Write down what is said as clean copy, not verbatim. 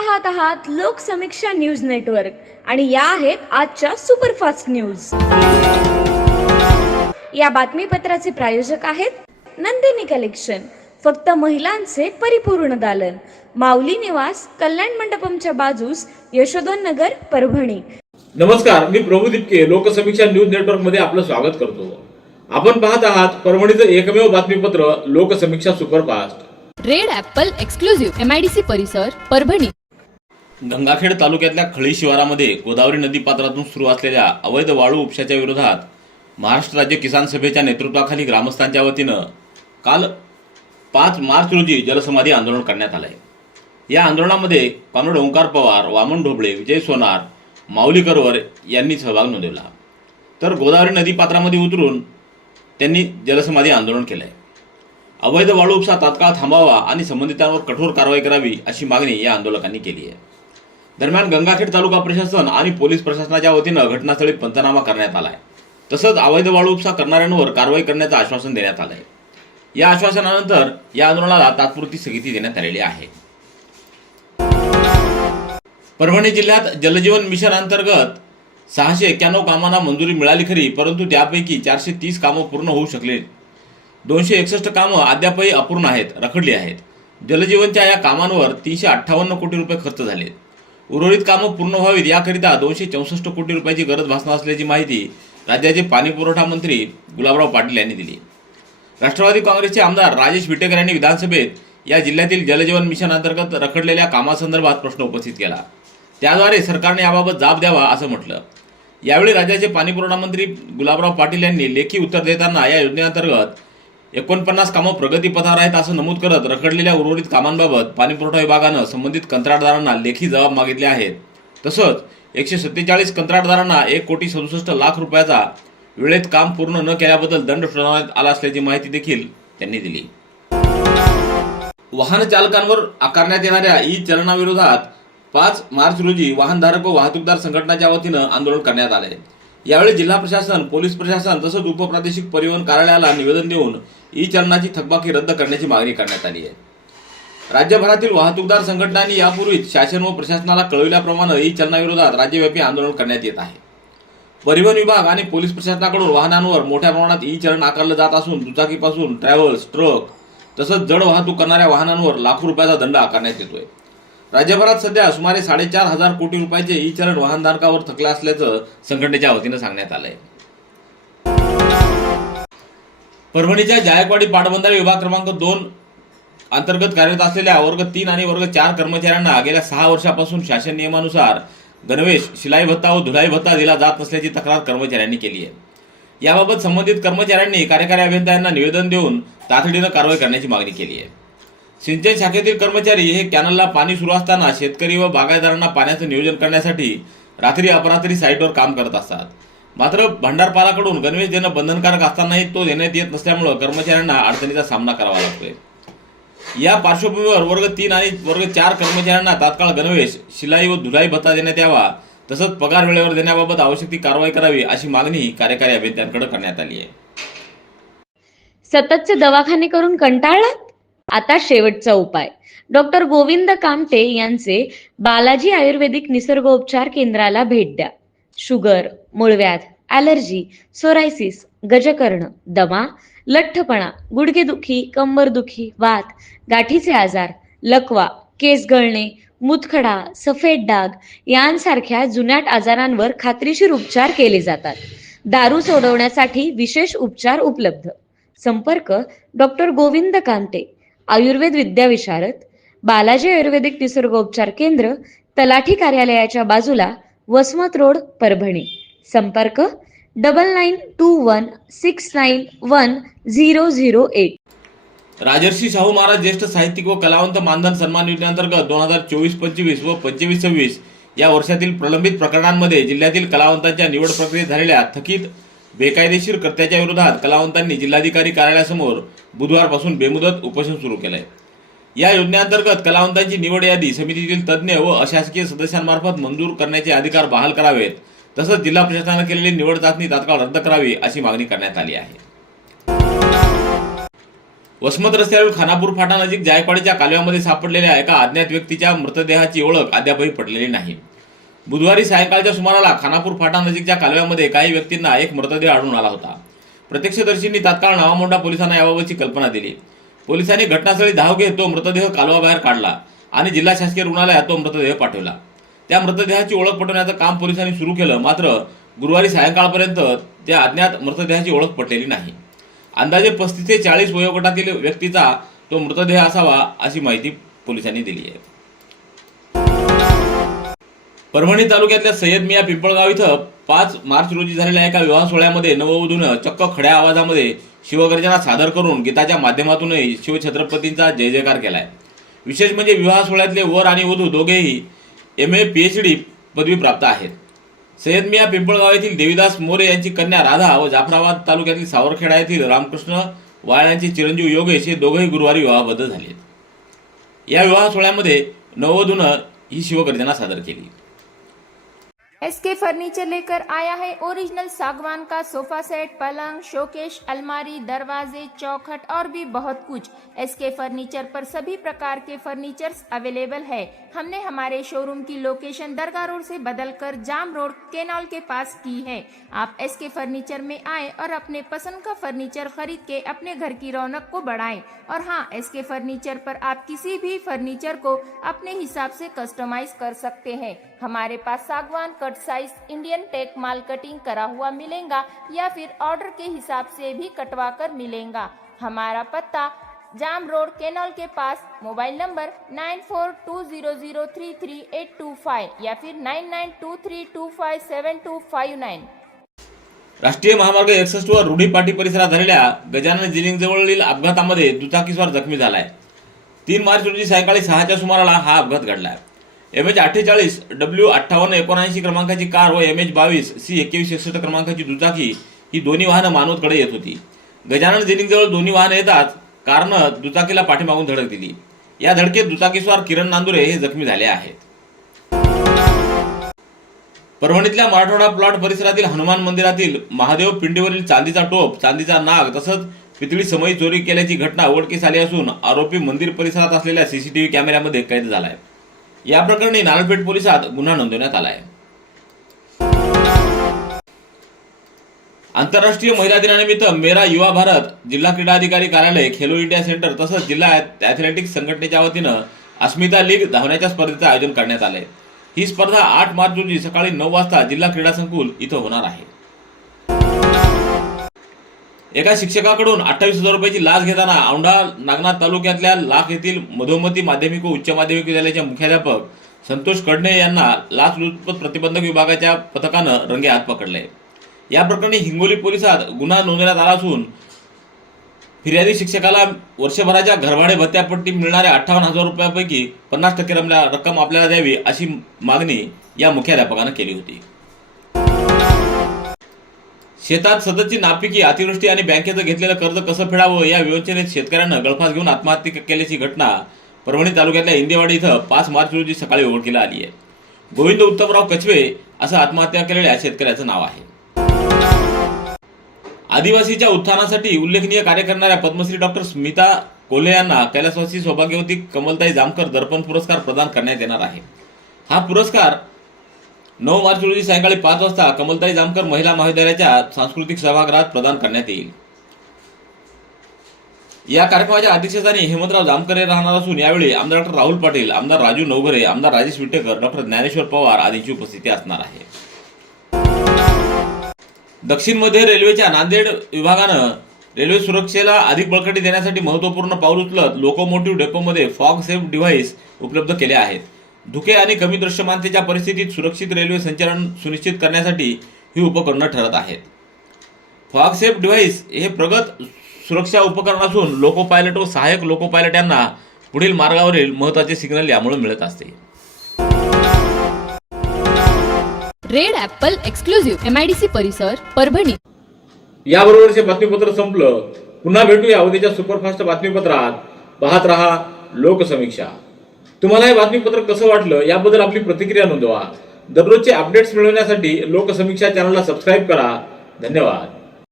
पाहत आहात Loksamiksha news network आणि या आहेत आजच्या सुपरफास्ट न्यूज। या बातमीपत्राचे प्रायोजक आहेत नंदिनी कलेक्शन, फक्त महिलांचे परिपूर्ण दालन, माऊली निवास, कल्याण मंडपमच्या बाजूस, यशोधन नगर, परभणी। नमस्कार, मी प्रभू दिपके लोकसमीक्षा न्यूज नेटवर्क मध्ये आपलं स्वागत करतो। आपण पाहत आहात परभणीचं एकमेव बातमीपत्र Loksamiksha superfast. Red Apple exclusive MIDC परिसर, परभणी। गंगाखेड तालुक्यातल्या खळी शिवारामध्ये गोदावरी नदी पात्रातून सुरू असलेल्या अवैध वाळू उपशाच्या विरोधात महाराष्ट्र राज्य किसान सभेच्या नेतृत्वाखाली ग्रामस्थांच्या वतीनं काल 5 मार्च रोजी जलसमाधी आंदोलन करण्यात आलंय। या आंदोलनामध्ये कॉम्रेड ओंकार पवार, वामन ढोबळे, विजय सोनार, माऊली करवर यांनी सहभाग नोंदवला। तर गोदावरी नदी पात्रामध्ये उतरून त्यांनी जलसमाधी आंदोलन केलंय। अवैध वाळू उपसा तात्काळ थांबावा आणि संबंधितांवर कठोर कारवाई करावी अशी मागणी या आंदोलकांनी केली आहे। दरम्यान गंगाखेड तालुका प्रशासन आणि पोलीस प्रशासनाच्या वतीनं घटनास्थळी पंचनामा करण्यात आलाय। तसंच अवैध वाळू उपसा करणाऱ्यांवर कारवाई करण्याचं आश्वासन देण्यात आलंय। या आश्वासनानंतर या आंदोलनाला तात्पुरती स्थगिती देण्यात आलेली आहे। परभणी जिल्ह्यात जलजीवन मिशन अंतर्गत 691 कामांना मंजुरी मिळाली खरी, परंतु त्यापैकी 430 कामं पूर्ण होऊ शकले। 261 कामं अद्यापही अपूर्ण आहेत, रखडली आहेत। जलजीवनच्या या कामांवर 358 कोटी रुपये खर्च झाले। उर्वरित कामं पूर्ण व्हावीत याकरिता 264 कोटी रुपयाची गरज भासणार असल्याची माहिती राज्याचे पाणी पुरवठा मंत्री गुलाबराव पाटील यांनी दिली। राष्ट्रवादी काँग्रेसचे आमदार राजेश विटेकर यांनी विधानसभेत या जिल्ह्यातील जलजीवन मिशन अंतर्गत रखडलेल्या कामासंदर्भात प्रश्न उपस्थित केला। त्याद्वारे सरकारने याबाबत जाब द्यावा असं म्हटलं। यावेळी राज्याचे पाणी पुरवठा मंत्री गुलाबराव पाटील यांनी लेखी उत्तर देताना या योजनेअंतर्गत 49 कामं प्रगतीपथावर आहेत असं नमूद करत रखडलेल्या उर्वरित कामांबाबत पाणीपुरवठा विभागानं संबंधित कंत्राटदारांना लेखी जबाब मागितले आहेत। तसंच 147 कंत्राटदारांना 1,67,00,000 रुपयाचा वेळेत काम पूर्ण न केल्याबद्दल दंड ठोठावण्यात आला असल्याची माहिती देखील त्यांनी दिली। वाहन चालकांवर आकारण्यात येणाऱ्या ई चलनाविरोधात 5 मार्च रोजी वाहनधारक व वाहतूकदार संघटनाच्या वतीनं आंदोलन करण्यात आले। यावेळी जिल्हा प्रशासन, पोलीस प्रशासन तसंच उपप्रादेशिक परिवहन कार्यालयाला निवेदन देऊन ई चलनाची थकबाकी रद्द करण्याची मागणी करण्यात आली आहे। राज्यभरातील वाहतूकदार संघटनांनी यापूर्वीच शासन व प्रशासनाला कळविल्याप्रमाणे ई चलनाविरोधात राज्यव्यापी आंदोलन करण्यात येत आहे। परिवहन विभाग आणि पोलीस प्रशासनाकडून वाहनांवर मोठ्या प्रमाणात ई चलन आकारलं जात असून दुचाकीपासून ट्रॅव्हल्स, ट्रक तसंच जड वाहतूक करणाऱ्या वाहनांवर लाखो रुपयाचा दंड आकारण्यात येतोय। राज्यभरात सध्या सुमारे 4.5 कोटी रुपयाचे ई चलन वाहनधारकावर थकले असल्याचं संघटनेच्या वतीनं सांगण्यात आलंय। परभणीच्या जायकवाडी पाटबंधारे विभाग क्रमांक 2 अंतर्गत कार्यरत असलेल्या वर्ग 3 आणि वर्ग 4 कर्मचाऱ्यांना गेल्या 6 वर्षापासून शासन नियमानुसार गणवेश, शिलाई भत्ता व धुलाई भत्ता दिला जात नसल्याची तक्रार कर्मचाऱ्यांनी केली आहे। याबाबत संबंधित कर्मचाऱ्यांनी कार्यकारी अभियंता यांना निवेदन देऊन तातडीनं कारवाई करण्याची मागणी केली आहे। सिंचन शाखेतील कर्मचारी हे कॅनलला पाणी सुरू असताना शेतकरी व बागायतदारांना पाण्याचं नियोजन करण्यासाठी रात्री अपरात्री साईटवर काम करत असतात। मात्र भंडारपालाकडून गणवेश देणं बंधनकारक असतानाही तो देण्यात येत नसल्यामुळे कर्मचाऱ्यांना अडचणीचा सामना करावा लागतोय। या पार्श्वभूमीवर वर्ग 3 आणि वर्ग 4 कर्मचाऱ्यांना तात्काळ गणवेश, शिलाई व धुलाई भत्ता देण्यात यावा तसंच पगार वेळेवर देण्याबाबत आवश्यक ती कारवाई करावी अशी मागणी कार्यकारी अभियंत्यांकडे करण्यात आली आहे। सततचे दवाखाने करून कंटाळलात? आता शेवटचा उपाय। डॉक्टर गोविंद कामटे यांचे बालाजी आयुर्वेदिक निसर्गोपचार केंद्राला भेट द्या। शुगर, मूळव्याध, ॲलर्जी, सोरायसिस, गजकर्ण, दमा, लठ्ठपणा, गुडघेदुखी, कंबरदुखी, वात, गाठीचे आजार, लकवा, केस गळणे, मूतखडा, सफेद डाग यांसारख्या जुनाट आजारांवर खात्रीशीर उपचार केले जातात। दारू सोडवण्यासाठी विशेष उपचार उपलब्ध। संपर्क डॉक्टर गोविंद कामटे, आयुर्वेद विद्याविशारद, बालाजी आयुर्वेदिक निसर्गोपचार केंद्र, तलाठी कार्यालयाच्या बाजूला, वसमत रोड, परभणी। संपर्क 9921691008। राजर्षी शाहू महाराज ज्येष्ठ साहित्यिक व कलावंत मानधन सन्मान योजनेअंतर्गत 2024-25 व 25-26 या वर्षातील प्रलंबित प्रकरणांमध्ये जिल्ह्यातील कलावंतांच्या निवड प्रक्रियेत झालेल्या थकीत बेकायदेशीर कर्त्याच्या विरोधात कलावंतांनी जिल्हाधिकारी कार्यालयासमोर बुधवारपासून बेमुदत उपोषण सुरू केलंय। या योजनेअंतर्गत कलावंतांची निवड यादी समितीतील तज्ज्ञ व अशासकीय सदस्यांमार्फत मंजूर करण्याचे अधिकार बहाल करावेत तसंच जिल्हा प्रशासनाने केलेली निवड चाचणी तात्काळ रद्द करावी अशी मागणी करण्यात आली आहे। वसमत रस्त्यावरील खानापूर फाटा नजीक जायकवाडीच्या कालव्यामध्ये सापडलेल्या एका अज्ञात व्यक्तीच्या मृतदेहाची ओळख अद्यापही पटलेली नाही. बुधवारी सायंकाळच्या सुमाराला खानापूर फाटा नजीकच्या कालव्यामध्ये काही व्यक्तींना एक मृतदेह आढळून आला होता. प्रत्यक्षदर्शींनी तात्काळ नवामोंढा पोलिसांना याबाबतची कल्पना दिली. पोलिसांनी घटनास्थळी धाव घेत तो मृतदेह कालवाबाहेर काढला आणि जिल्हा शासकीय रुग्णालयात तो मृतदेह पाठवला. त्या मृतदेहाची ओळख पटवण्याचं काम पोलिसांनी सुरू केलं. मात्र गुरुवारी सायंकाळपर्यंत त्या अज्ञात मृतदेहाची ओळख पटलेली नाही. अंदाजे 35 ते 40 वयोगटातील व्यक्तीचा तो मृतदेह असावा अशी माहिती पोलिसांनी दिली आहे. परभणी तालुक्यातल्या सय्यद मिया पिंपळगाव इथं 5 मार्च रोजी झालेल्या एका विवाह सोहळ्यामध्ये नववधूनं चक्क खड्या आवाजामध्ये शिवगर्जना सादर करून गीताच्या माध्यमातूनही शिवछत्रपतींचा जय जयकार केलाय. विशेष म्हणजे विवाह सोहळ्यातले वर आणि वधू दोघेही MA PhD पदवी प्राप्त आहेत. सय्यद मिया पिंपळगाव येथील देवीदास मोरे यांची कन्या राधा व जाफराबाद तालुक्यातील सावरखेडा येथील रामकृष्ण वाळ यांचे चिरंजीव योगेश हे दोघेही गुरुवारी विवाहबद्ध झाले. या विवाह सोहळ्यामध्ये नववधूनं ही शिवगर्जना सादर केली. SK फर्नीचर लेकर आया है ओरिजिनल सागवान का सोफा सेट, पलंग, शोकेश, अलमारी, दरवाजे, चौखट और भी बहुत कुछ. SK फर्नीचर पर सभी प्रकार के फर्नीचर्स अवेलेबल है. हमने हमारे शोरूम की लोकेशन दरगाह रोड से बदलकर जाम रोड केनाल के पास की है. आप SK फर्नीचर में आए और अपने पसंद का फर्नीचर खरीद के अपने घर की रौनक को बढ़ाएं. और हाँ, SK फर्नीचर पर आप किसी भी फर्नीचर को अपने हिसाब से कस्टमाइज कर सकते हैं. हमारे पास सागवान कट साइज इंडियन टेक माल कटिंग करा हुआ मिलेगा या फिर ऑर्डर के हिसाब से भी कटवा कर मिलेगा. हमारा पत्ता जाम रोड केनॉल के पास. मोबाइल नंबर 9420033825 या फिर 9923257259. राष्ट्रीय महामार्ग 61 वर रूढी पाटी परिसरात झालेल्या गजानन जिनिंग जवळील अपघातामध्ये दुचाकीस्वार जखमी झालाय. 3 मार्च रोजी सायंकाळी 6च्या सुमाराला हा अपघात घडलाय. MH48 W5879 क्रमांकाची कार व MH22 C2161 क्रमांकाची दुचाकी ही दोन्ही वाहनं मानवतकडे येत होती. गजानन जिनिंगजवळ दोन्ही वाहनं येताच कारनं दुचाकीला पाठीमागून धडक दिली. या धडकेत दुचाकीस्वार किरण नांदुरे हे जखमी झाले आहेत. परभणीतल्या मराठवाडा प्लॉट परिसरातील हनुमान मंदिरातील महादेव पिंडीवरील चांदीचा टोप, चांदीचा नाग तसंच पितळी समई चोरी केल्याची घटना उघडकीस आली असून आरोपी मंदिर परिसरात असलेल्या CCTV कॅमेऱ्यामध्ये कैद झालाय. या प्रकरणी नारळपेठ पोलिसात गुन्हा नोंदवण्यात आलाय. आंतरराष्ट्रीय महिला दिनानिमित्त मेरा युवा भारत जिल्हा क्रीडा अधिकारी कार्यालय, खेलो इंडिया सेंटर तसंच जिल्हा ॲथलेटिक्स संघटनेच्या वतीनं अस्मिता लीग धावण्याच्या स्पर्धेचं आयोजन करण्यात आलंय. ही स्पर्धा 8 मार्च रोजी सकाळी 9 वाजता जिल्हा क्रीडा संकुल इथं होणार आहे. एका शिक्षकाकडून 28,000 रुपयाची लाच घेताना औंढा नागनाथ तालुक्यातल्या लाख येथील मधोमती माध्यमिक व उच्च माध्यमिक विद्यालयाचे मुख्याध्यापक संतोष कडणे यांना लाचलुचपत प्रतिबंधक विभागाच्या पथकानं रंगेहात पकडले. या प्रकरणी हिंगोली पोलिसात गुन्हा नोंदवण्यात आला असून फिर्यादी शिक्षकाला वर्षभराच्या घरभाडे भत्त्यापट्टी मिळणाऱ्या 58,000 रुपयापैकी 50% रक्कम आपल्याला द्यावी अशी मागणी या मुख्याध्यापकानं केली होती. शेतात सततची नापिकी, अतिवृष्टी आणि बँकेचं घेतलेलं कर्ज कसं फेडावं या विवेचनेत शेतकऱ्यांनं गळफास घेऊन आत्महत्या केल्याची घटना परभणी तालुक्यातल्या इंदेवाडी इथं 5 मार्च रोजी सकाळी उघडकीला आली आहे. गोविंद उत्तमराव कचवे असं आत्महत्या केलेल्या शेतकऱ्याचं नाव आहे. आदिवासीच्या उत्थानासाठी उल्लेखनीय कार्य करणाऱ्या पद्मश्री डॉक्टर स्मिता कोल्हे यांना कैलासवासी सौभाग्यवती कमलताई जामकर दर्पण पुरस्कार प्रदान करण्यात येणार आहे. हा पुरस्कार 9 मार्च रोजी सायंकाळी 5 वाजता कमलताई जामकर महिला महाविद्यालयाच्या सांस्कृतिक सभागृहात प्रदान करण्यात येईल. या कार्यक्रमाच्या अध्यक्षस्थानी हेमंतराव जामकर हे राहणार असून यावेळी आमदार डॉक्टर राहुल पाटील, आमदार राजू नवघरे, आमदार राजेश विटेकर, डॉक्टर ज्ञानेश्वर पवार आदींची उपस्थिती असणार आहे. दक्षिण मध्य रेल्वेच्या नांदेड विभागानं रेल्वे सुरक्षेला अधिक बळकटी देण्यासाठी महत्त्वपूर्ण पाऊल उचलत लोकोमोटिव्ह डेपोमध्ये फॉग सेफ डिव्हाइस उपलब्ध केले आहेत. धुके आणि कमी दृश्यमानतेच्या परिस्थितीत सुरक्षित रेल्वे संचालन सुनिश्चित करण्यासाठी ही उपकरणं ठरत आहेत. फॉग सेफ डिव्हाइस हे प्रगत सुरक्षा उपकरण असून लोको पायलट व सहाय्यक लोको पायलट यांना पुढील मार्गावरील महत्त्वाचे सिग्नल यामुळे मिळत असते. रेड ॲपल एक्सक्लुझिव्ह MIDC परिसर परभणी. याबरोबरचे बातमीपत्र संपलं. पुन्हा भेटूया उद्याच्या सुपरफास्ट बातमीपत्रात. पाहत रहा लोकसमीक्षा. तुम्हाला हे बातमीपत्र कसं वाटलं याबद्दल आपली प्रतिक्रिया नोंदवा. दररोजचे अपडेट्स मिळवण्यासाठी लोकसमीक्षा चॅनलला सबस्क्राईब करा. धन्यवाद.